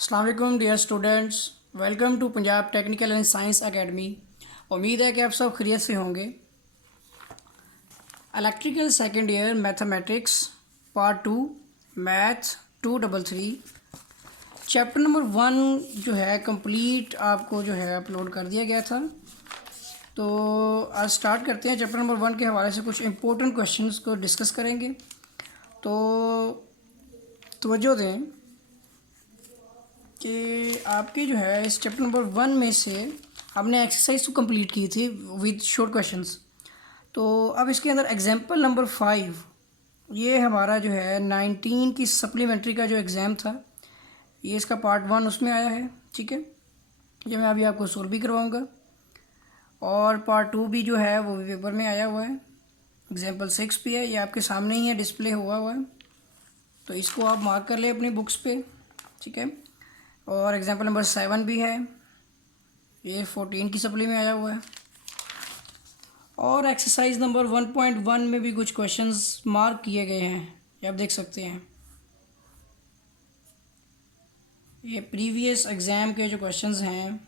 अस्सलाम वालेकुम dear students, welcome to Punjab technical and science academy. उम्मीद है कि आप सब खैरियत से होंगे। Electrical second year mathematics part 2 math 233 chapter number 1 जो है कंप्लीट आपको जो है अपलोड कर दिया गया था। तो आज स्टार्ट करते हैं। चैप्टर नंबर 1 के हवाले से कुछ इंपॉर्टेंट क्वेश्चंस को डिस्कस करेंगे। तो तवज्जो दें कि आपके जो है इस चैप्टर नंबर 1 में से हमने एक्सरसाइज तो कंप्लीट की थी विद शॉर्ट क्वेश्चंस। तो अब इसके अंदर एग्जांपल नंबर 5 ये हमारा जो है 19 की सप्लीमेंट्री का जो एग्ज़ाम था, ये इसका पार्ट 1 उसमें आया है। ठीक है, ये मैं अभी आपको सोल्व भी करवाऊँगा। और पार्ट 2 भी जो है वो भी पेपर में आया हुआ है। एग्जाम्पल 6 भी है, ये आपके सामने ही है, डिस्प्ले हुआ है। तो इसको आप मार्क कर लें अपनी बुक्स पे। ठीक है, और एग्जाम्पल नंबर 7 भी है, ये 14 की सप्ली में आया हुआ है। और एक्सरसाइज नंबर 1.1 में भी कुछ क्वेश्चंस मार्क किए गए हैं, ये आप देख सकते हैं। ये प्रीवियस एग्ज़ाम के जो क्वेश्चंस हैं।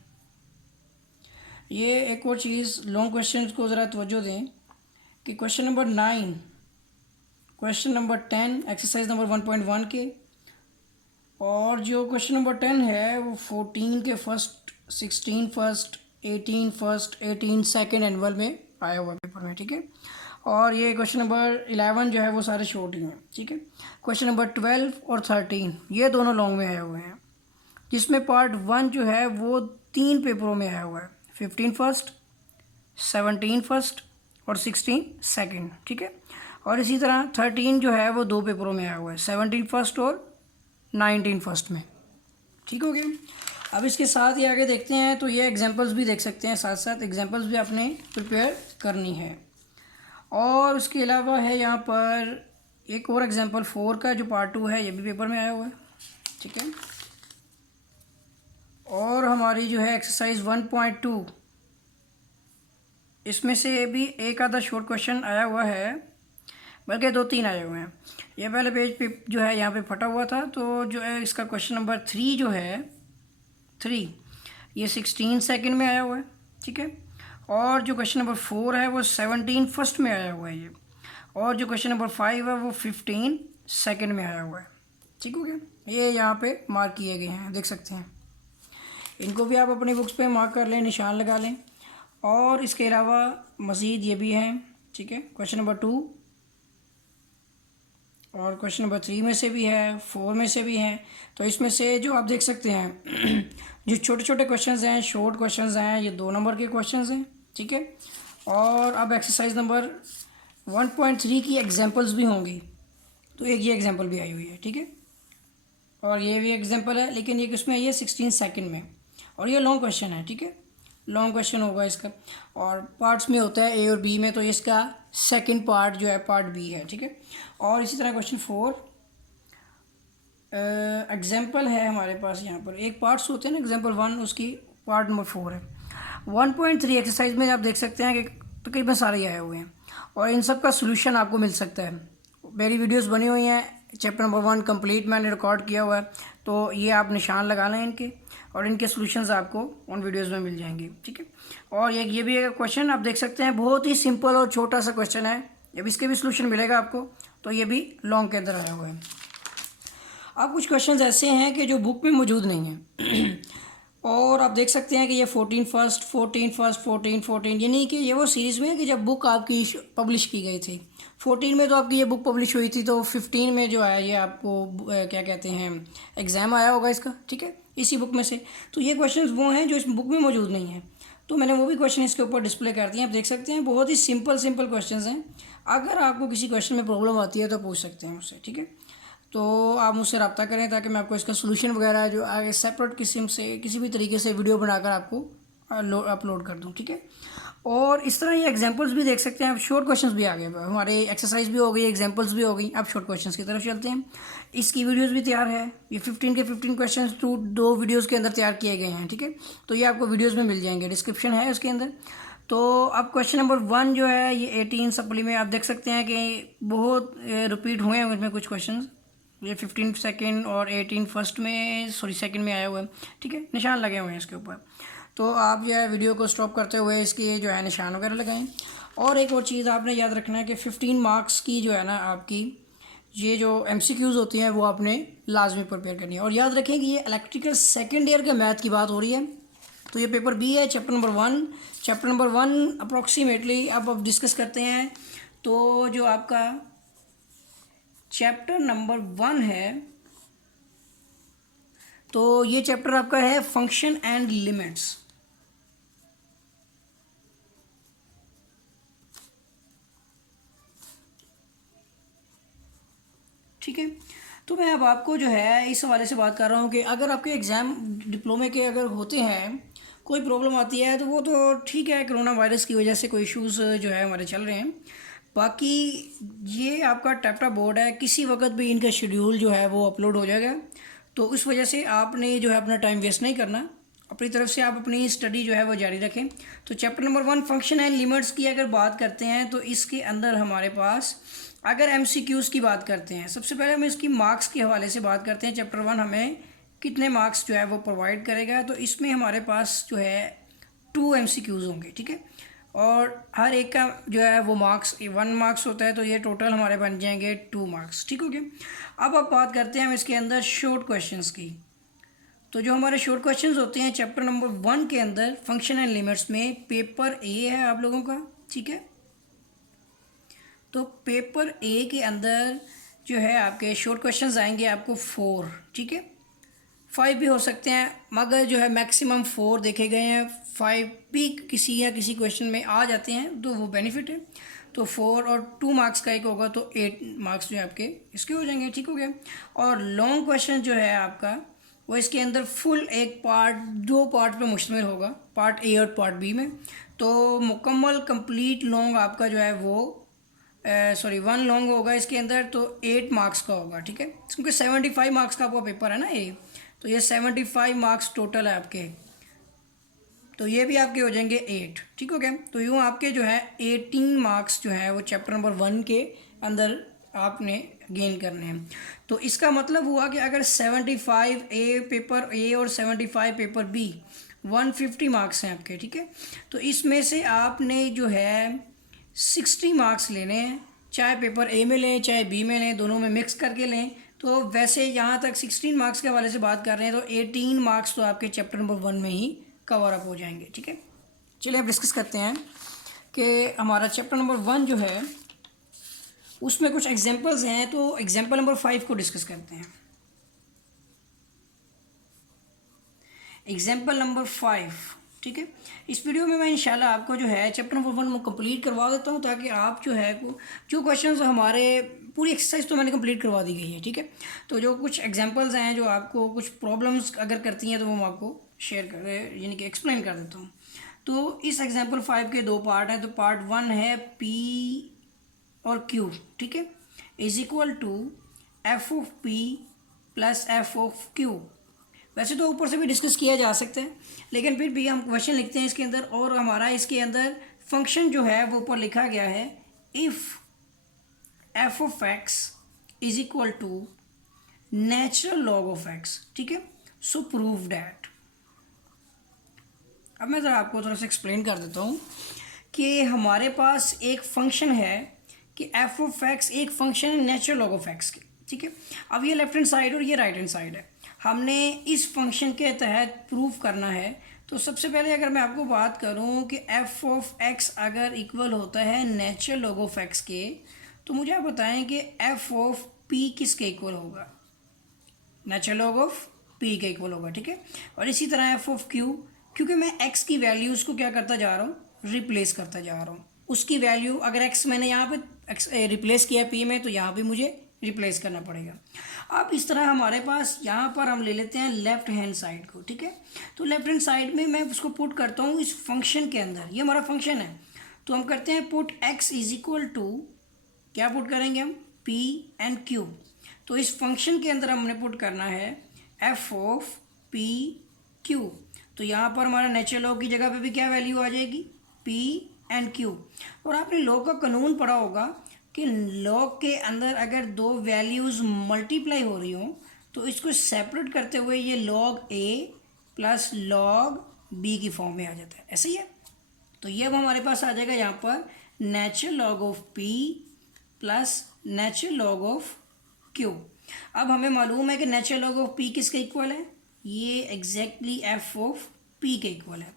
ये एक और चीज़, लॉन्ग क्वेश्चंस को ज़रा तवज्जो दें कि question number 9, question number 10 exercise number 1.1 के, और जो क्वेश्चन नंबर 10 है वो 14 के first, 16 first, 18 first, 18 second annual में आया हुआ पेपर में। ठीक है, और ये क्वेश्चन नंबर 11 जो है वो सारे शॉर्ट ही हैं। ठीक है, क्वेश्चन नंबर 12 और 13 ये दोनों लॉन्ग में आए हुए हैं, जिसमें पार्ट 1 जो है वो 3 पेपरों में आया हुआ है, 15 फर्स्ट, 17 फर्स्ट और 16 सेकेंड। ठीक है, और इसी तरह 13 जो है वो 2 पेपरों में आया हुआ है, 17 फर्स्ट और 19 फर्स्ट में। ठीक हो गया। अब इसके साथ ही आगे देखते हैं, तो ये एग्जांपल्स भी देख सकते हैं, साथ साथ एग्जांपल्स भी आपने प्रिपेयर करनी है। और उसके अलावा है यहाँ पर एक और एग्जांपल 4 का जो पार्ट 2 है, ये भी पेपर में आया हुआ है। ठीक है, और हमारी जो है एक्सरसाइज 1.2, इसमें से भी एक आधा शॉर्ट क्वेश्चन आया हुआ है, बल्कि 2-3 आए हुए हैं। ये पहले पेज पे जो है यहाँ पे फटा हुआ था, तो जो है इसका क्वेश्चन नंबर 3 जो है 3, ये 16 सेकंड में आया हुआ है। ठीक है, और जो क्वेश्चन नंबर 4 है वो 17 फर्स्ट में आया हुआ है ये, और जो क्वेश्चन नंबर 5 है वो 15 सेकंड में आया हुआ है। ठीक हो गया, ये यहाँ पे मार्क किए गए हैं, देख सकते हैं। इनको भी आप अपनी बुक्स पे मार्क कर लें, निशान लगा लें। और इसके अलावा मज़ीद ये भी हैं। ठीक है, क्वेश्चन नंबर 2 और क्वेश्चन नंबर 3 में से भी है, 4 में से भी हैं। तो इसमें से जो आप देख सकते हैं जो छोटे छोटे क्वेश्चंस हैं, शॉर्ट क्वेश्चंस हैं, ये 2 नंबर के क्वेश्चंस हैं। ठीक है, और अब एक्सरसाइज नंबर 1.3 की एग्जांपल्स भी होंगी, तो एक ये एग्जांपल भी आई हुई है। ठीक है, और ये भी एग्जांपल है, लेकिन ये किसमें आई है, 16 सेकंड में, और ये लॉन्ग क्वेश्चन है। ठीक है, लॉन्ग क्वेश्चन होगा इसका, और पार्ट्स में होता है ए और बी में, तो इसका सेकंड पार्ट जो है पार्ट बी है। ठीक है, और इसी तरह क्वेश्चन 4 एग्जाम्पल है हमारे पास यहाँ पर, एक पार्ट्स होते हैं ना, एग्जाम्पल 1 उसकी पार्ट नंबर 4 है। 1.3 एक्सरसाइज में आप देख सकते हैं कि तकरीबन सारे ही आए हुए हैं, और इन सब का सोल्यूशन आपको मिल सकता है। मेरी वीडियोस बनी हुई हैं, चैप्टर नंबर 1 कंप्लीट मैंने रिकॉर्ड किया हुआ है, तो ये आप निशान लगा लें इनके, और इनके सॉल्यूशंस आपको उन वीडियोस में मिल जाएंगे। ठीक है, और ये भी एक क्वेश्चन आप देख सकते हैं, बहुत ही सिंपल और छोटा सा क्वेश्चन है, जब इसके भी सॉल्यूशन मिलेगा आपको। तो ये भी लॉन्ग के अंदर आया हुआ है। अब कुछ क्वेश्चंस ऐसे हैं कि जो बुक में मौजूद नहीं है और आप देख सकते हैं कि ये 14 फर्स्ट, 14 फर्स्ट, 14 यानी कि ये वो सीरीज़ में है कि जब बुक आपकी पब्लिश की गई थी। 14 में तो आपकी ये बुक पब्लिश हुई थी, तो 15 में जो है ये आपको क्या कहते हैं, एग्ज़ाम आया होगा इसका। ठीक है, इसी बुक में से। तो ये क्वेश्चंस वो हैं जो इस बुक में मौजूद नहीं है, तो मैंने वो भी क्वेश्चन इसके ऊपर डिस्प्ले कर दिए, आप देख सकते हैं। बहुत ही सिंपल क्वेश्चन हैं। अगर आपको किसी क्वेश्चन में प्रॉब्लम आती है तो पूछ सकते हैं मुझसे। ठीक है, तो आप मुझसे रब्ता करें ताकि मैं आपको इसका सोल्यूशन वगैरह जो आगे सेपरेट किस्म से किसी भी तरीके से वीडियो बनाकर आपको अपलोड कर दूं। ठीक है, और इस तरह ये एग्जांपल्स भी देख सकते हैं आप। शॉर्ट क्वेश्चंस भी आ गए, हमारे एक्सरसाइज भी हो गई, एग्जांपल्स भी हो गई। अब शॉर्ट क्वेश्चंस की तरफ चलते हैं। इसकी वीडियोस भी तैयार है, ये 15 के 15 क्वेश्चन 2 वीडियोज़ के अंदर तैयार किए गए हैं। ठीक है, तो ये आपको वीडियोज़ में मिल जाएंगे, डिस्क्रिप्शन है उसके अंदर। तो अब क्वेश्चन नंबर 1 जो है ये 18 सप्ली में आप देख सकते हैं कि बहुत रिपीट हुए हैं उसमें कुछ क्वेश्चन। ये 15 सेकंड और 18 फर्स्ट में सॉरी सेकंड में आया हुआ है, ठीक है, निशान लगे हुए हैं इसके ऊपर। तो आप जो है वीडियो को स्टॉप करते हुए इसके जो है निशान वगैरह लगाएं। और एक और चीज़ आपने याद रखना है कि 15 मार्क्स की जो है ना आपकी ये जो MCQs होती हैं वो आपने लाजमी प्रिपेयर करनी है। और याद रखें कि ये इलेक्ट्रिकल सेकेंड ईयर के मैथ की बात हो रही है। तो ये पेपर B है, chapter number 1। Chapter number 1 approximately अब डिस्कस करते हैं। तो जो आपका चैप्टर नंबर 1 है, तो ये चैप्टर आपका है फंक्शन एंड लिमिट्स। ठीक है, तो मैं अब आपको जो है इस हवाले से बात कर रहा हूँ कि अगर आपके एग्ज़ाम डिप्लोमे के अगर होते हैं, कोई प्रॉब्लम आती है तो वो तो ठीक है, कोरोना वायरस की वजह से कोई इश्यूज़ जो है हमारे चल रहे हैं। बाकी ये आपका टैप्टा बोर्ड है, किसी वक्त भी इनका शेड्यूल जो है वो अपलोड हो जाएगा। तो उस वजह से आपने जो है अपना टाइम वेस्ट नहीं करना, अपनी तरफ से आप अपनी स्टडी जो है वो जारी रखें। तो chapter number 1 function and limits की अगर बात करते हैं तो इसके अंदर हमारे पास अगर MCQs की बात करते हैं, सबसे पहले हम इसकी मार्क्स के हवाले से बात करते हैं। चैप्टर 1 हमें कितने मार्क्स जो है वो प्रोवाइड करेगा, तो इसमें हमारे पास जो है 2 MCQs होंगे, ठीक है, और हर एक का जो है वो मार्क्स 1 मार्क्स होता है, तो ये टोटल हमारे बन जाएंगे 2 मार्क्स, ठीक हो गया। अब बात करते हैं हम इसके अंदर शॉर्ट क्वेश्चंस की। तो जो हमारे शॉर्ट क्वेश्चंस होते हैं चैप्टर नंबर 1 के अंदर फंक्शन एंड लिमिट्स में, पेपर A है आप लोगों का, ठीक है। तो पेपर A के अंदर जो है आपके शॉर्ट क्वेश्चंस आएंगे आपको 4, ठीक है, 5 भी हो सकते हैं, मगर जो है मैक्सिमम 4 देखे गए हैं। 5 भी किसी या किसी क्वेश्चन में आ जाते हैं तो वो बेनिफिट है। तो 4 और 2 मार्क्स का एक होगा, तो 8 मार्क्स जो है आपके इसके हो जाएंगे, ठीक हो गया। और लॉन्ग क्वेश्चन जो है आपका वो इसके अंदर फुल एक पार्ट 2 पार्ट पे मुश्तमिल होगा, पार्ट A और पार्ट B में। तो मुकम्मल कंप्लीट लॉन्ग आपका जो है वो 1 लॉन्ग होगा इसके अंदर, तो 8 मार्क्स का होगा, ठीक है, क्योंकि 75 मार्क्स का आपका पेपर है ना ये, तो ये 75 मार्क्स टोटल है आपके, तो ये भी आपके हो जाएंगे 8, ठीक हो गया। तो यूँ आपके जो है 18 मार्क्स जो है वो चैप्टर नंबर 1 के अंदर आपने गेन करने हैं। तो इसका मतलब हुआ कि अगर 75 पेपर A और 75 पेपर B 150 मार्क्स हैं आपके, ठीक है। तो इसमें से आपने जो है 60 मार्क्स लेने हैं, चाहे पेपर A में लें चाहे B में लें, दोनों में मिक्स करके लें। तो वैसे यहाँ तक 16 मार्क्स के हवाले से बात कर रहे हैं, तो 18 मार्क्स तो आपके चैप्टर नंबर 1 में ही कवर अप हो जाएंगे, ठीक है। चलिए अब डिस्कस करते हैं कि हमारा चैप्टर नंबर 1 जो है उसमें कुछ एग्जांपल्स हैं। तो एग्जांपल नंबर 5 को डिस्कस करते हैं। एग्जांपल नंबर 5, ठीक है। इस वीडियो में मैं इंशाल्लाह आपको जो है चैप्टर नंबर 1 कंप्लीट करवा देता हूँ, ताकि आप जो है जो क्वेश्चंस हमारे पूरी एक्सरसाइज तो मैंने कंप्लीट करवा दी गई है, ठीक है। तो जो कुछ एग्जांपल्स हैं जो आपको कुछ प्रॉब्लम्स अगर करती हैं तो वो मैं आपको शेयर कर यानी कि एक्सप्लेन कर देता हूँ। तो इस एग्जाम्पल 5 के 2 पार्ट हैं। तो पार्ट 1 है P और Q, ठीक है, is equal to F of P plus F of Q। वैसे तो ऊपर से भी डिस्कस किया जा सकता है, लेकिन फिर भी हम क्वेश्चन लिखते हैं इसके अंदर, और हमारा इसके अंदर फंक्शन जो है वो ऊपर लिखा गया है, if f of x is equal to natural log of x, ठीक है, सो प्रूव डैट। अब मैं ज़रा आपको थोड़ा सा एक्सप्लेन कर देता हूँ कि हमारे पास एक फंक्शन है कि f ऑफ x एक फंक्शन है नेचुरल लॉग ऑफ x के, ठीक है। अब ये लेफ्ट हैंड साइड और ये राइट हैंड साइड है, हमने इस फंक्शन के तहत प्रूव करना है। तो सबसे पहले अगर मैं आपको बात करूं कि f ऑफ x अगर इक्वल होता है नेचुरल लॉग ऑफ x के, तो मुझे आप बताएं कि f ऑफ p किसके इक्वल होगा, नेचुरल लॉग ऑफ p के इक्वल होगा, ठीक है। और इसी तरह f ऑफ q, क्योंकि मैं x की वैल्यूज़ को क्या करता जा रहा हूँ, रिप्लेस करता जा रहा हूँ। उसकी वैल्यू अगर x मैंने यहाँ पे रिप्लेस किया p में, तो यहाँ पे मुझे रिप्लेस करना पड़ेगा। अब इस तरह हमारे पास यहाँ पर हम ले लेते हैं लेफ्ट हैंड साइड को, ठीक है। तो लेफ्ट हैंड साइड में मैं उसको पुट करता हूँ इस फंक्शन के अंदर, ये हमारा फंक्शन है। तो हम करते हैं put x is equal to, क्या पुट करेंगे हम, p एंड q। तो इस फंक्शन के अंदर हमने पुट करना है f ऑफ p q। तो यहाँ पर हमारा नेचुरल लॉग की जगह पे भी क्या वैल्यू आ जाएगी, p एंड q। और आपने लॉग का कानून पढ़ा होगा, कि लॉग के अंदर अगर दो वैल्यूज़ मल्टीप्लाई हो रही हों तो इसको सेपरेट करते हुए ये लॉग ए प्लस लॉग बी की फॉर्म में आ जाता है, ऐसे ही है। तो ये अब हमारे पास आ जाएगा यहाँ पर natural log of P plus natural log of Q. अब हमें मालूम है कि नेचुरल लॉग ऑफ पी किसके इक्वल है, ये एग्जैक्टली एफ ऑफ पी के इक्वल है।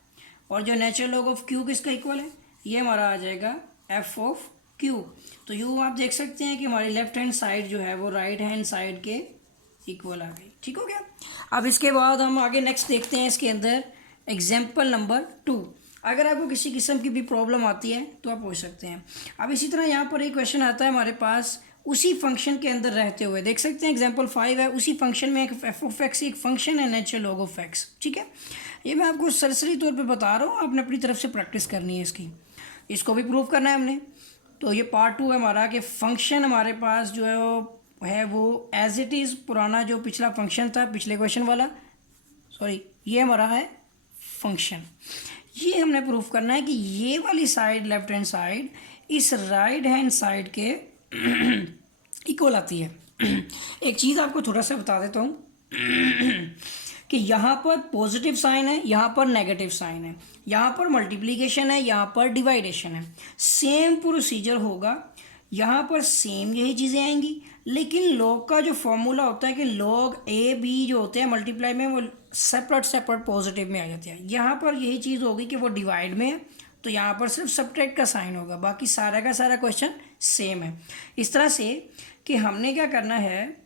और जो नेचुरल लॉग ऑफ क्यू किसका इक्वल है, ये हमारा आ जाएगा एफ ऑफ क्यू। तो यूँ आप देख सकते हैं कि हमारी लेफ्ट हैंड साइड जो है वो राइट हैंड साइड के इक्वल आ गई। ठीक हो गया। अब इसके बाद हम आगे नेक्स्ट देखते हैं इसके अंदर एग्जाम्पल नंबर 2। अगर आपको किसी किस्म की भी प्रॉब्लम आती है तो आप पूछ सकते हैं। अब इसी तरह यहाँ पर एक क्वेश्चन आता है हमारे पास उसी फंक्शन के अंदर रहते हुए, देख सकते हैं एग्जाम्पल 5 है, उसी फंक्शन में एक एफ ऑफ एक्स एक फंक्शन है नेचुरल लॉग ऑफ एक्स। ठीक है, ये मैं आपको सरसरी तौर पे बता रहा हूँ, आपने अपनी तरफ से प्रैक्टिस करनी है इसकी, इसको भी प्रूव करना है हमने। तो ये पार्ट 2 है हमारा कि फंक्शन हमारे पास जो है वो एज इट इज़ पुराना जो पिछला फंक्शन था पिछले क्वेश्चन वाला, सॉरी ये हमारा है फंक्शन, ये हमने प्रूफ करना है कि ये वाली साइड लेफ्ट हैंड साइड इस राइट हैंड साइड के इक्वल आती है। एक चीज़ आपको थोड़ा सा बता देता हूँ कि यहाँ पर पॉजिटिव साइन है, यहाँ पर नेगेटिव साइन है, यहाँ पर मल्टीप्लिकेशन है, यहाँ पर डिवाइडेशन है। सेम प्रोसीजर होगा, यहाँ पर सेम यही चीज़ें आएंगी, लेकिन लॉग का जो फॉर्मूला होता है कि लॉग ए बी जो होते हैं मल्टीप्लाई में वो सेपरेट पॉजिटिव में आ जाते हैं। यहाँ पर यही चीज़ होगी कि वो डिवाइड में है, तो यहाँ पर सिर्फ सब्ट्रैक्ट का साइन होगा, बाकी सारा का सारा क्वेश्चन सेम है। इस तरह से कि हमने क्या करना है,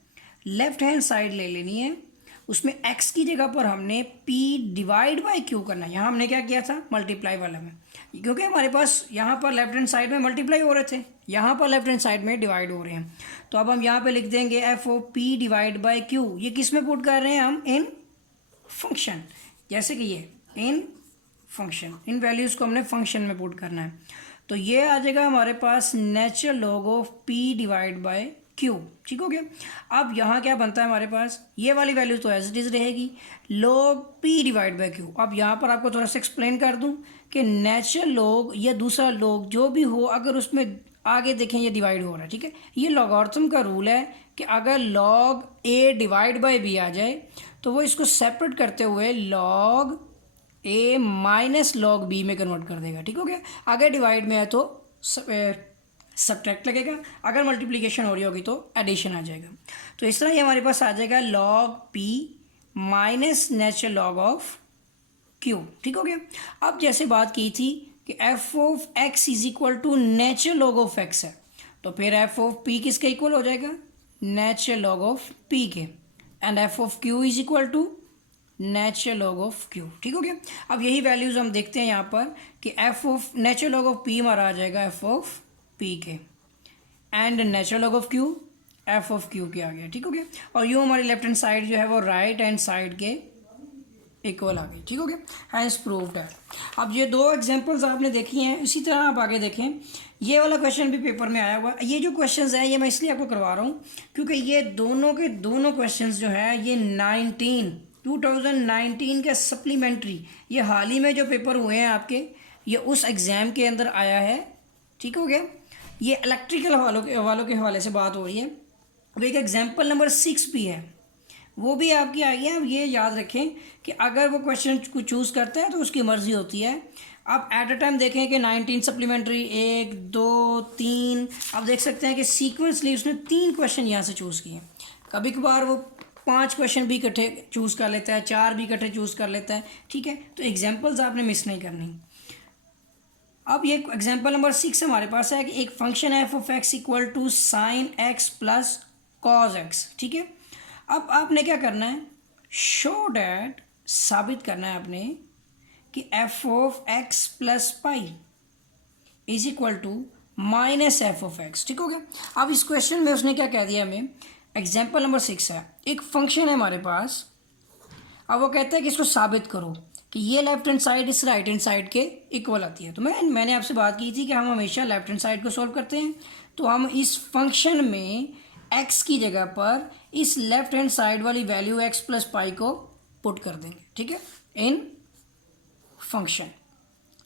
लेफ्ट हैंड साइड ले लेनी है, उसमें x की जगह पर हमने p डिवाइड बाई q करना है। यहाँ हमने क्या किया था मल्टीप्लाई वाला में, क्योंकि हमारे पास यहाँ पर लेफ्ट हैंड साइड में मल्टीप्लाई हो रहे थे, यहाँ पर लेफ्ट हैंड साइड में डिवाइड हो रहे हैं। तो अब हम यहाँ पे लिख देंगे F of p divide by q। ये किस में पुट कर रहे हैं हम, इन फंक्शन, जैसे कि ये इन फंक्शन, इन वैल्यूज़ को हमने फंक्शन में पुट करना है। तो ये आ जाएगा हमारे पास natural log of p divide by q। ठीक हो गया। अब यहाँ क्या बनता है हमारे पास, ये वाली वैल्यू तो एज इट इज़ रहेगी, log p divide by q। अब यहाँ पर आपको थोड़ा सा एक्सप्लेन कर दूँ कि नेचुरल लॉग या दूसरा लॉग जो भी हो, अगर उसमें आगे देखें ये डिवाइड हो रहा है, ठीक है, ये लॉगरिथम का रूल है कि अगर log a divide by b आ जाए तो वो इसको सेपरेट करते हुए log a minus log b में कन्वर्ट कर देगा। ठीक हो गया। अगर डिवाइड में है तो सब्ट्रैक्ट लगेगा, अगर मल्टीप्लिकेशन हो रही होगी तो एडिशन आ जाएगा। तो इस तरह ये हमारे पास आ जाएगा log p minus natural log of q। ठीक हो गया। अब जैसे बात की थी कि F of x is equal to natural log of x है, तो फिर एफ ऑफ p किसके इक्वल हो जाएगा, नेचुरल लॉग ऑफ p के, and F of q is equal to natural log of q। ठीक हो गया। अब यही वैल्यूज़ हम देखते हैं यहाँ पर कि F of natural log of p हमारा आ जाएगा एफ ऑफ p के, and natural log of q F of q के आ गया। ठीक हो गया। और यूँ हमारी लेफ्ट हैंड साइड जो है वो राइट हैंड साइड के इक्वल आ गई। ठीक हो गया, हैंस प्रूव्ड है। अब ये दो एग्जांपल्स आपने देखी हैं, इसी तरह आप आगे देखें, ये वाला क्वेश्चन भी पेपर में आया हुआ है। ये जो क्वेश्चंस हैं ये मैं इसलिए आपको करवा रहा हूँ क्योंकि ये दोनों के दोनों क्वेश्चंस जो है ये 2019 के सप्लीमेंट्री, ये हाल ही में जो पेपर हुए हैं आपके, ये उस एग्ज़ाम के अंदर आया है। ठीक हो गया। ये इलेक्ट्रिकल वालों के हवाले से बात हो रही है। अब एक एग्जाम्पल नंबर 6 भी है, वो भी आपकी आई है। अब ये याद रखें कि अगर वो क्वेश्चन को चूज़ करता है तो उसकी मर्ज़ी होती है। आप एट अ टाइम देखें कि 19 सप्लीमेंट्री 1 2 3, आप देख सकते हैं कि सीक्वेंसली उसने 3 क्वेश्चन यहाँ से चूज़ किए। कभी कभार वो 5 क्वेश्चन भी इकट्ठे चूज़ कर लेता है, 4 भी इकट्ठे चूज़ कर लेता है। ठीक है, तो एग्जाम्पल्स आपने मिस नहीं करनी। अब ये एग्जाम्पल नंबर 6 हमारे पास है कि एक फंक्शन है F of X equal to sine X plus cos X. ठीक है। अब आपने क्या करना है, शो डैट, साबित करना है आपने कि F of X plus pi is equal to minus F of X. ठीक हो गया। अब इस क्वेश्चन में उसने क्या कह दिया हमें, एग्जाम्पल नंबर 6 है, एक फंक्शन है हमारे पास। अब वो कहता है कि इसको साबित करो कि ये लेफ्ट हैंड साइड इस राइट हैंड साइड के इक्वल आती है। तो मैंने आपसे बात की थी कि हम हमेशा लेफ्ट हैंड साइड को सॉल्व करते हैं, तो हम इस फंक्शन में x की जगह पर इस लेफ्ट हैंड साइड वाली वैल्यू x प्लस पाई को पुट कर देंगे। ठीक है, इन फंक्शन।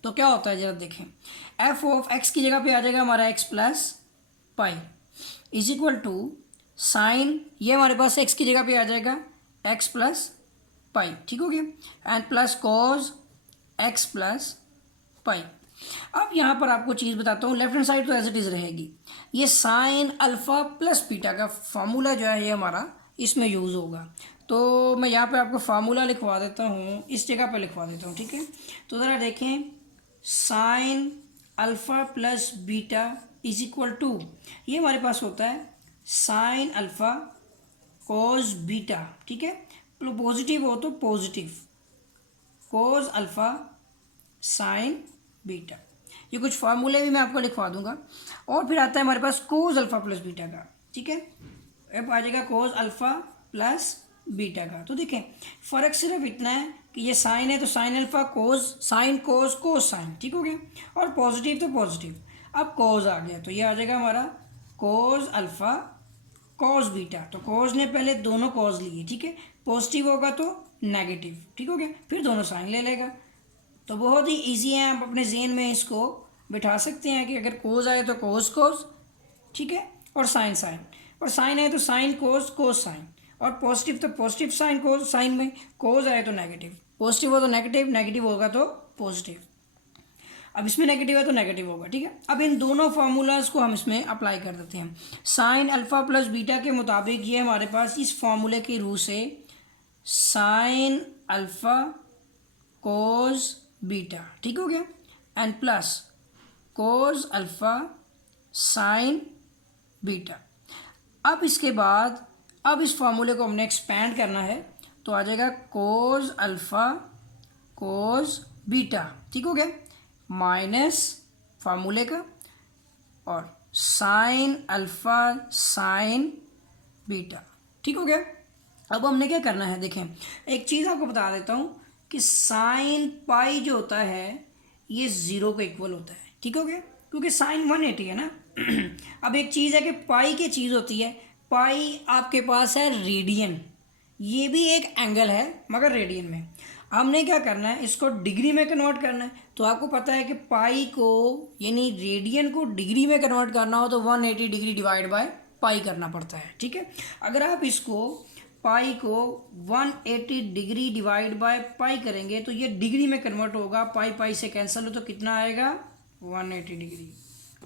तो क्या होता है जरा देखें, एफ ऑफ x की जगह पे आ जाएगा हमारा x plus pi is equal to sine, ये हमारे पास एक्स की जगह पे आ जाएगा एक्स प्लस पाई, ठीक हो गया, and plus cos x plus पाई। अब यहाँ पर आपको चीज़ बताता हूँ, लेफ्ट हैंड साइड तो एज इट इज़ रहेगी, ये साइन अल्फ़ा प्लस बीटा का फार्मूला जो है ये हमारा इसमें यूज़ होगा। तो मैं यहाँ पे आपको फार्मूला लिखवा देता हूँ, इस जगह पे लिखवा देता हूँ, ठीक है। तो ज़रा देखें, sine alpha plus beta is equal to, ये हमारे पास होता है साइन अल्फ़ा कोस बीटा, ठीक है, पॉजिटिव हो तो positive cos alpha sine beta, ये कुछ फार्मूले भी मैं आपको लिखवा दूंगा। और फिर आता है हमारे पास कोस अल्फ़ा प्लस बीटा का, ठीक है, अब आ जाएगा कोस अल्फ़ा प्लस बीटा का। तो देखें फ़र्क सिर्फ इतना है कि ये साइन है तो साइन अल्फ़ा कोस साइन कोस कोस साइन, ठीक हो गया, और पॉजिटिव तो पॉजिटिव। अब कोस आ गया तो ये आ जाएगा हमारा कोस अल्फ़ा कॉस बीटा, तो कॉस ने पहले दोनों कॉस लिए, ठीक है, पॉजिटिव होगा तो नेगेटिव, ठीक हो गया, फिर दोनों साइन ले लेगा। तो बहुत ही इजी है, आप अपने ज़हन में इसको बिठा सकते हैं कि अगर कोस आए तो कोस कोस, ठीक है, और साइन साइन, और साइन आए तो साइन कोस कोस साइन, और पॉजिटिव तो पॉजिटिव साइन कोस साइन में, कोस आए तो नेगेटिव, पॉजिटिव हो तो नेगेटिव, नेगेटिव होगा तो पॉजिटिव। अब इसमें नेगेटिव है तो नेगेटिव होगा, ठीक है। अब इन दोनों फार्मूलाज को हम इसमें अप्लाई कर देते हैं। साइन अल्फ़ा प्लस बीटा के मुताबिक ये हमारे पास इस फार्मूले के रूप से साइन अल्फ़ा कोस बीटा, ठीक हो गया, and plus cos alpha sine beta. अब इसके बाद अब इस फार्मूले को हमने एक्सपैंड करना है, तो आ जाएगा कोस अल्फ़ा कोस बीटा, ठीक हो गया, माइनस फार्मूले का और साइन अल्फ़ा साइन बीटा, ठीक हो गया। अब हमने क्या करना है, देखें एक चीज़ आपको बता देता हूँ कि साइन पाई जो होता है ये ज़ीरो के इक्वल होता है, ठीक हो गया, क्योंकि साइन 180 है ना। अब एक चीज़ है कि पाई की चीज़ होती है, पाई आपके पास है रेडियन, ये भी एक एंगल है मगर रेडियन में। हमने क्या करना है, इसको डिग्री में कन्वर्ट करना है। तो आपको पता है कि पाई को यानी रेडियन को डिग्री में कन्वर्ट करना हो तो 180 डिग्री डिवाइड बाय पाई करना पड़ता है, ठीक है। अगर आप इसको पाई को 180 डिग्री डिवाइड बाय पाई करेंगे तो ये डिग्री में कन्वर्ट होगा, पाई पाई से कैंसिल हो तो कितना आएगा 180 डिग्री,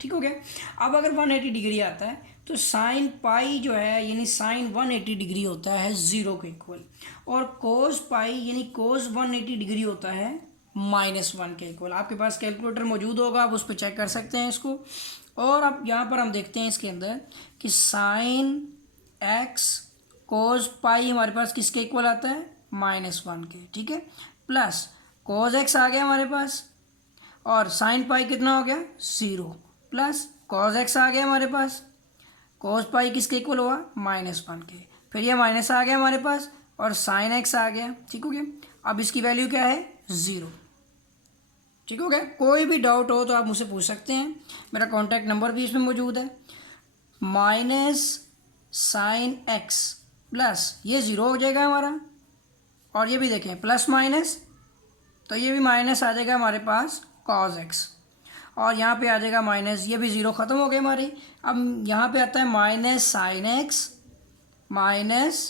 ठीक हो गया। अब अगर 180 डिग्री आता है तो साइन पाई जो है यानी साइन 180 डिग्री होता है ज़ीरो के इक्वल, और कोस पाई यानी कोस 180 डिग्री होता है -1 के इक्वल। आपके पास कैलकुलेटर मौजूद होगा, आप उस पर चेक कर सकते हैं इसको। और अब यहाँ पर हम देखते हैं इसके अंदर कि साइन एक्स कोस पाई हमारे पास किसके इक्वल आता है -1 के, ठीक है, प्लस कोस एक्स आ गया हमारे पास, और साइन पाई कितना हो गया 0, प्लस कॉस एक्स आ गया हमारे पास, कॉस पाई किसके इक्वल हुआ -1 के, फिर ये माइनस आ गया हमारे पास और साइन एक्स आ गया, ठीक हो गया। अब इसकी वैल्यू क्या है 0, ठीक हो गया। कोई भी डाउट हो तो आप मुझसे पूछ सकते हैं, मेरा कॉन्टैक्ट नंबर भी इसमें मौजूद है। माइनस साइन एक्स प्लस ये 0 हो जाएगा हमारा, और ये भी देखें प्लस माइनस, तो ये भी माइनस आ जाएगा हमारे पास कॉस एक्स, और यहाँ पे आ जाएगा माइनस, ये भी 0 ख़त्म हो गए हमारे। अब यहाँ पे आता है minus sine x minus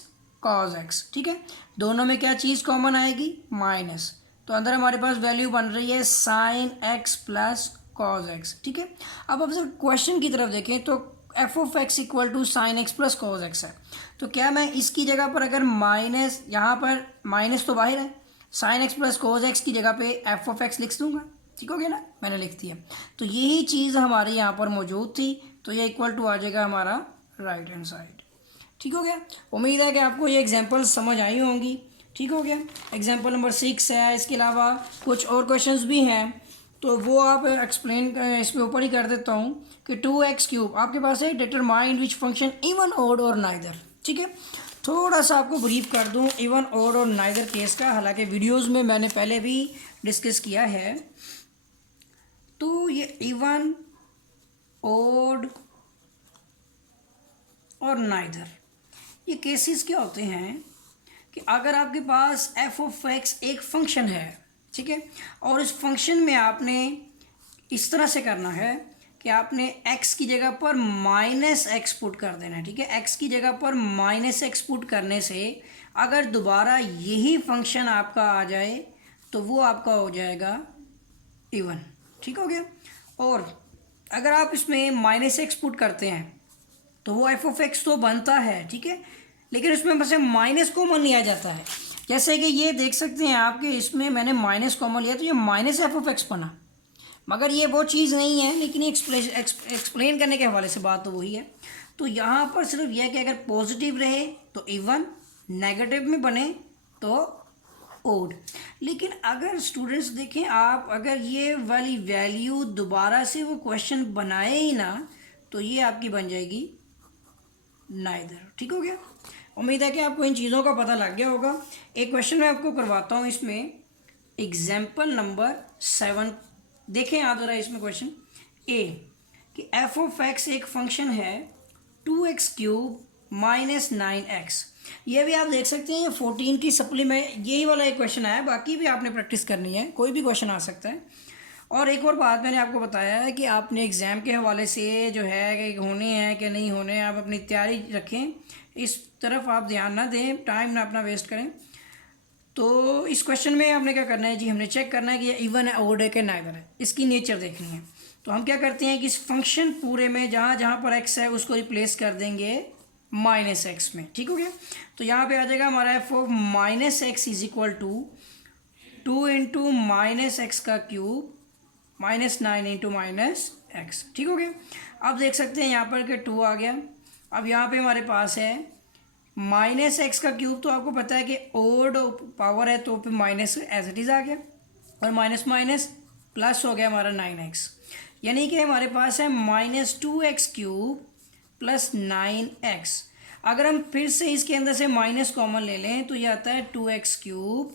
cos x, ठीक है, दोनों में क्या चीज़ कॉमन आएगी माइनस, तो अंदर हमारे पास वैल्यू बन रही है sign X plus cos x, ठीक है। अब अब सर क्वेश्चन की तरफ देखें तो F of X equal to sine X plus cos X है, तो क्या मैं इसकी जगह पर अगर माइनस, यहाँ पर माइनस तो बाहर है, sign X plus cos x की जगह पे एफ ऑफ एक्स लिख दूंगा, ठीक हो गया ना, मैंने लिख दिया। तो यही चीज़ हमारे यहाँ पर मौजूद थी, तो ये इक्वल टू आ जाएगा हमारा राइट हैंड साइड, ठीक हो गया। उम्मीद है कि आपको ये एग्जांपल समझ आई होंगी, ठीक हो गया। एग्जांपल नंबर 6 है, इसके अलावा कुछ और क्वेश्चंस भी हैं, तो वो आप एक्सप्लेन इसमें ऊपर ही कर देता हूँ कि 2x³ आपके पास है, determine which function even odd और नाइदर, ठीक है। थोड़ा सा आपको ब्रीफ कर दूँ इवन ऑड और नाइदर केस का, हालांकि वीडियोज़ में मैंने पहले भी डिस्कस किया है। तो ये इवन ऑड और नाइदर ये केसेस क्या होते हैं कि अगर आपके पास एफ ऑफ एक्स एक फंक्शन है, ठीक है, और इस फंक्शन में आपने इस तरह से करना है कि आपने x की जगह पर माइनस एक्स पुट कर देना है, ठीक है। x की जगह पर माइनस एक्स पुट करने से अगर दोबारा यही फंक्शन आपका आ जाए तो वो आपका हो जाएगा इवन, ठीक हो गया। और अगर आप इसमें माइनस एक्स पुट करते हैं तो वो एफ ऑफ एक्स तो बनता है, ठीक है, लेकिन उसमें बस माइनस कॉमन लिया जाता है। जैसे कि ये देख सकते हैं आपके इसमें मैंने माइनस कॉमन लिया तो ये माइनस एफ ऑफ एक्स बना, मगर ये वो चीज़ नहीं है, लेकिन ये एक्सप्लेन करने के हवाले से बात तो वही है। तो यहाँ पर सिर्फ यह कि अगर पॉजिटिव रहे तो इवन, नेगेटिव में बने तो ओड। लेकिन अगर स्टूडेंट्स देखें, आप अगर ये वाली वैल्यू दोबारा से वो क्वेश्चन बनाए ही ना तो ये आपकी बन जाएगी नाइदर, ठीक हो गया। उम्मीद है कि आपको इन चीज़ों का पता लग गया होगा। एक क्वेश्चन मैं आपको करवाता हूँ इसमें, एग्जाम्पल नंबर 7। देखें आप ज़रा इसमें क्वेश्चन ए कि एफ ऑफ एक्स एक फंक्शन है 2x³ माइनस 9x। ये भी आप देख सकते हैं, ये 14 की सप्ली में यही वाला एक क्वेश्चन आया, बाकी भी आपने प्रैक्टिस करनी है, कोई भी क्वेश्चन आ सकता है। और एक और बात मैंने आपको बताया है कि आपने एग्ज़ाम के हवाले से जो है कि होने हैं कि नहीं होने, आप अपनी तैयारी रखें, इस तरफ आप ध्यान ना दें, टाइम ना अपना वेस्ट करें। तो इस क्वेश्चन में आपने क्या करना है जी, हमने चेक करना है कि ये इवन है, ओड है कि नाइदर है, इसकी नेचर देखनी है। तो हम क्या करते हैं कि इस फंक्शन पूरे में जहाँ जहाँ पर एक्स है उसको रिप्लेस कर देंगे माइनस एक्स में, ठीक हो गया। तो यहाँ पे आ जाएगा हमारा f of minus x is equal to 2 into minus x का cube minus 9 into minus x, ठीक हो गया। अब देख सकते हैं यहाँ पर कि 2 आ गया। अब यहाँ पे हमारे पास है माइनस एक्स का क्यूब, तो आपको पता है कि ओड पावर है तो फिर माइनस एज इट इज़ आ गया, और माइनस माइनस प्लस हो गया हमारा 9x, यानी कि हमारे पास है -2x³ प्लस 9x। अगर हम फिर से इसके अंदर से माइनस कॉमन ले लें तो ये आता है 2x³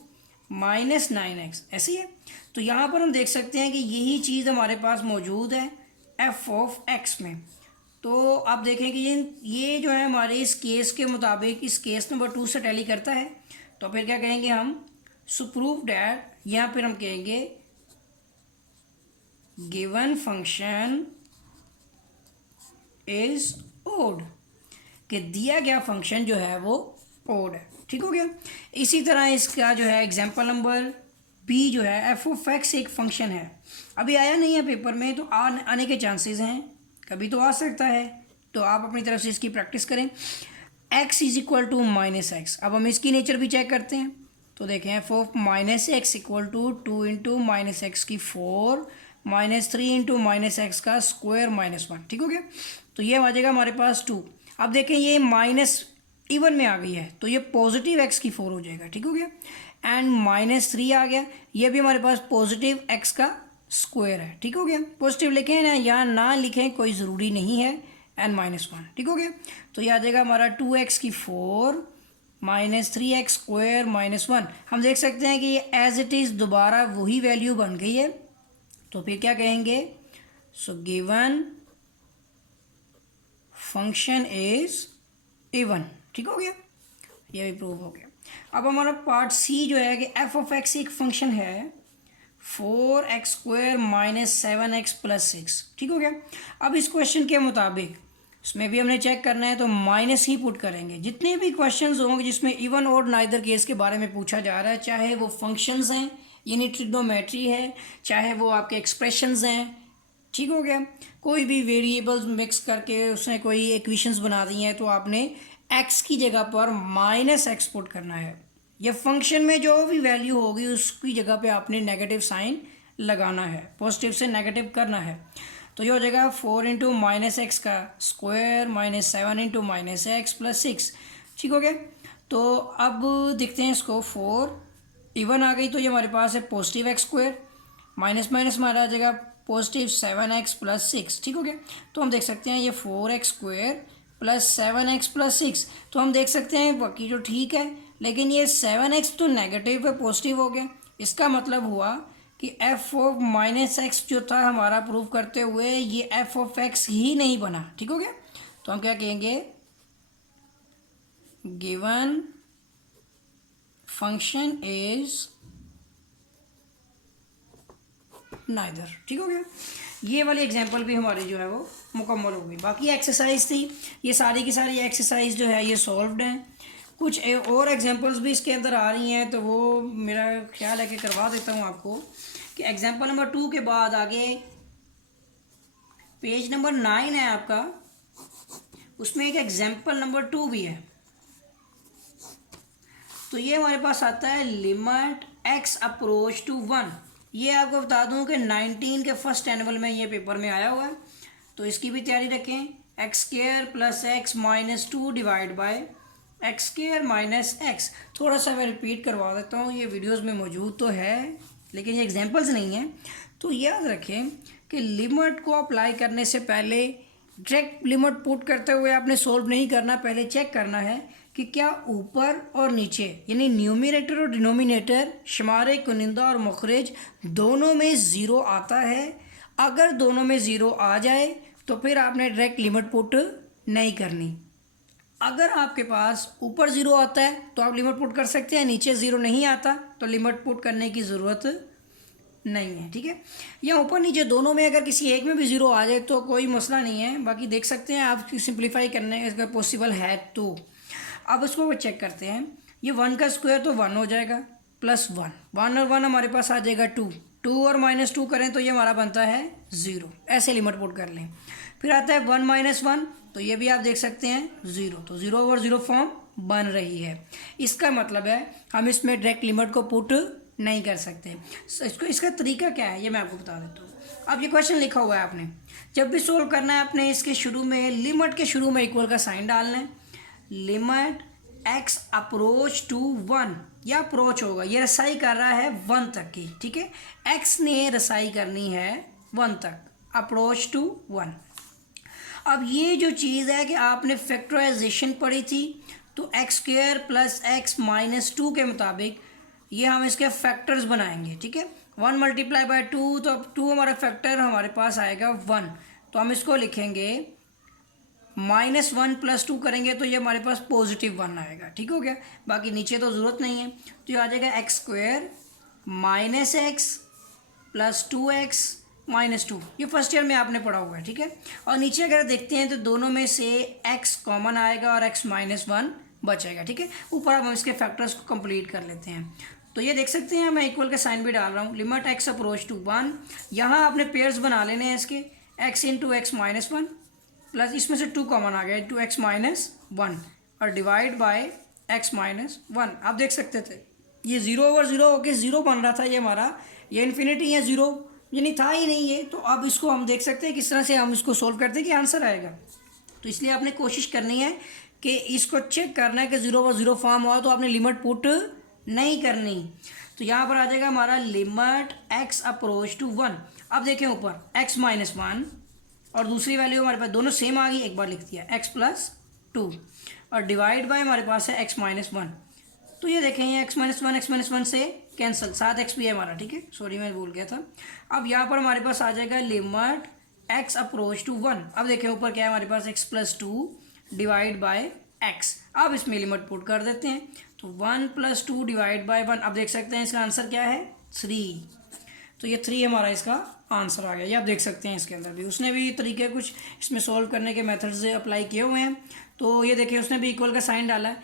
माइनस 9x, ऐसी है। तो यहाँ पर हम देख सकते हैं कि यही चीज़ हमारे पास मौजूद है एफ ऑफ एक्स में। तो आप देखें कि ये जो है हमारे इस केस के मुताबिक इस केस नंबर 2 से टैली करता है। तो फिर क्या कहेंगे हम, सो प्रूव डैट, या फिर हम कहेंगे गिवन फंक्शन इज ओड, कि दिया गया फंक्शन जो है वो ओड है, ठीक हो गया। इसी तरह इसका जो है एग्जाम्पल नंबर बी जो है एफ ऑफ एक्स एक फंक्शन है, अभी आया नहीं है पेपर में, तो आने के चांसेस हैं, कभी तो आ सकता है। तो आप अपनी तरफ से इसकी प्रैक्टिस करें। x is equal to minus X, अब हम इसकी नेचर भी चेक करते हैं। तो देखें F of minus X equal to 2 into minus X की 4 माइनस 3 इंटू माइनस एक्स का स्क्वायर माइनस 1, ठीक हो गया। तो ये आ जाएगा हमारे पास 2। अब देखें ये माइनस इवन में आ गई है तो ये पॉजिटिव एक्स की 4 हो जाएगा, ठीक हो गया। एंड -3 आ गया, ये भी हमारे पास पॉजिटिव एक्स का स्क्वायर है, ठीक हो गया। पॉजिटिव लिखें ना या ना लिखें कोई ज़रूरी नहीं है, एंड -1, ठीक हो गया। तो ये आ जाएगा हमारा 2x की 4 माइनस 3x स्क्वायर -1। हम देख सकते हैं कि ये एज इट इज़ दोबारा वही वैल्यू बन गई है। तो फिर क्या कहेंगे, so given function is even, ठीक हो गया, ये भी प्रूव हो गया। अब हमारा पार्ट सी जो है कि एफ ऑफ एक्स एक फंक्शन है 4x² माइनस 7x प्लस 6, ठीक हो गया। अब इस क्वेश्चन के मुताबिक इसमें भी हमने चेक करना है तो माइनस ही पुट करेंगे। जितने भी क्वेश्चंस होंगे जिसमें इवन और नाइदर केस के बारे में पूछा जा रहा है, चाहे वो फंक्शंस हैं यानी ट्रिग्नोमेट्री है, चाहे वो आपके एक्सप्रेशंस हैं, ठीक हो गया, कोई भी वेरिएबल्स मिक्स करके उसने कोई इक्वेशंस बना दी हैं तो आपने x की जगह पर -x पुट करना है। या फंक्शन में जो भी वैल्यू होगी उसकी जगह पे आपने नेगेटिव साइन लगाना है, पॉजिटिव से नेगेटिव करना है। तो ये हो जाएगा 4 इंटू माइनस एक्स का square minus 7 into minus x plus 6, ठीक हो गया। तो अब देखते हैं इसको, 4 इवन आ गई तो ये हमारे पास है positive x square, minus minus हमारा आ जाएगा पॉजिटिव 7x प्लस 6, ठीक हो गया। तो हम देख सकते हैं ये 4x square plus 7x plus 6, तो हम देख सकते हैं बाकी जो ठीक है, लेकिन ये 7x तो नेगेटिव है, पॉजिटिव हो गया। इसका मतलब हुआ कि एफ ऑफ माइनस एक्स जो था हमारा प्रूव करते हुए ये एफ ऑफ एक्स ही नहीं बना, ठीक हो गया। तो हम क्या कहेंगे, गिवन फंक्शन इज नाइदर। ठीक हो गया, ये वाली एग्जांपल भी हमारी जो है वो मुकम्मल हो गई। बाकी एक्सरसाइज थी, ये सारी की सारी एक्सरसाइज जो है ये सॉल्व्ड हैं। कुछ और एग्जांपल्स भी इसके अंदर आ रही हैं, तो वो मेरा ख्याल है कि करवा देता हूँ आपको। कि एग्जांपल नंबर 2 के बाद आगे पेज नंबर 9 है आपका, उसमें एक एग्जांपल नंबर 2 भी है। तो ये हमारे पास आता है लिमिट x अप्रोच टू 1। ये आपको बता दूं कि 19 के फर्स्ट एनुअल में ये पेपर में आया हुआ है, तो इसकी भी तैयारी रखें। X square plus x minus 2 divide by x square minus x. थोड़ा सा मैं रिपीट करवा देता हूँ, ये वीडियोस में मौजूद तो है लेकिन ये एग्जांपल्स नहीं हैं। तो याद रखें कि लिमिट को अप्लाई करने से पहले डायरेक्ट लिमिट पुट करते हुए आपने सोल्व नहीं करना, पहले चेक करना है कि क्या ऊपर और नीचे यानी न्यूमरेटर और डिनोमिनेटर, शुमारे कुनिंदा और मुखरिज दोनों में ज़ीरो आता है। अगर दोनों में ज़ीरो आ जाए तो फिर आपने डायरेक्ट लिमिट पुट नहीं करनी। अगर आपके पास ऊपर ज़ीरो आता है तो आप लिमिट पुट कर सकते हैं, नीचे ज़ीरो नहीं आता तो लिमिट पुट करने की ज़रूरत नहीं है। ठीक है, या ऊपर नीचे दोनों में अगर किसी एक में भी ज़ीरो आ जाए तो कोई मसला नहीं है, बाकी देख सकते हैं आप सिंप्लीफाई करने अगर पॉसिबल है तो। अब उसको वो चेक करते हैं, ये 1 का स्क्वायर तो 1 हो जाएगा प्लस 1, 1 और 1 हमारे पास आ जाएगा 2, 2 और माइनस 2 करें तो ये हमारा बनता है 0। ऐसे लिमिट पुट कर लें। फिर आता है 1 माइनस 1, तो ये भी आप देख सकते हैं 0, तो 0 ओवर 0 फॉर्म बन रही है। इसका मतलब है हम इसमें डायरेक्ट लिमिट को पुट नहीं कर सकते। इसका तरीका क्या है ये मैं आपको बता देता हूँ। अब ये क्वेश्चन लिखा हुआ है, आपने जब भी सोल्व करना है आपने इसके शुरू में लिमिट के शुरू में इक्वल का साइन डालना है। लिमिट x अप्रोच टू 1, या अप्रोच होगा, ये रसाई कर रहा है 1 तक की। ठीक है, x ने रसाई करनी है 1 तक, अप्रोच टू 1। अब ये जो चीज़ है कि आपने फैक्टराइजेशन पढ़ी थी, तो x square plus x minus 2 के मुताबिक ये हम इसके फैक्टर्स बनाएंगे। ठीक है, 1 मल्टीप्लाई बाय 2, तो अब 2 हमारा फैक्टर हमारे पास आएगा 1, तो हम इसको लिखेंगे -1 + 2 करेंगे तो ये हमारे पास पॉजिटिव 1 आएगा। ठीक हो गया, बाकी नीचे तो ज़रूरत नहीं है, तो ये आ जाएगा x square minus x plus 2x minus 2। ये फर्स्ट ईयर में आपने पढ़ा हुआ है। ठीक है, और नीचे अगर देखते हैं तो दोनों में से x कॉमन आएगा और x माइनस 1 बचेगा। ठीक है, ऊपर अब हम इसके फैक्टर्स को कंप्लीट कर लेते हैं। तो ये देख सकते हैं मैं इक्वल का साइन भी डाल रहा हूँ। लिमिट x अप्रोच टू 1, यहाँ आपने पेयर्स बना लेने हैं इसके, x into x minus 1 plus इसमें से 2 कॉमन आ गया, 2x माइनस 1 और डिवाइड बाय x माइनस 1। आप देख सकते थे ये 0 ओवर 0 होके 0 बन रहा था, ये हमारा ये इन्फिनिटी है 0, यानी था ही नहीं ये। तो अब इसको हम देख सकते हैं किस तरह से हम इसको सोल्व करते हैं कि आंसर आएगा। तो इसलिए आपने कोशिश करनी है कि इसको चेक करना है कि 0 ओवर 0 फॉर्म हुआ तो आपने लिमिट पुट नहीं करनी। तो यहाँ पर आ जाएगा हमारा लिमिट x अप्रोच टू 1। अब देखें ऊपर x माइनस 1 और दूसरी वैल्यू हमारे पास दोनों सेम आ गई, एक बार लिख दिया x प्लस 2 और डिवाइड बाय हमारे पास है x माइनस 1। तो ये देखें ये x माइनस 1 से कैंसिल, 7x भी है हमारा। ठीक है, सॉरी मैं भूल गया था। अब यहाँ पर हमारे पास आ जाएगा लिमिट x अप्रोच टू 1। अब देखें ऊपर क्या है हमारे पास x plus 2 divide by x। अब इसमें लिमिट पुट कर देते हैं, तो 1 + 2 डिवाइड बाय 1। अब देख सकते हैं इसका आंसर क्या है 3, तो ये 3 हमारा इसका आंसर आ गया। ये आप देख सकते हैं इसके अंदर भी उसने भी तरीके कुछ इसमें सॉल्व करने के मेथड्स अप्लाई किए हुए हैं। तो ये देखिए उसने भी इक्वल का साइन डाला है,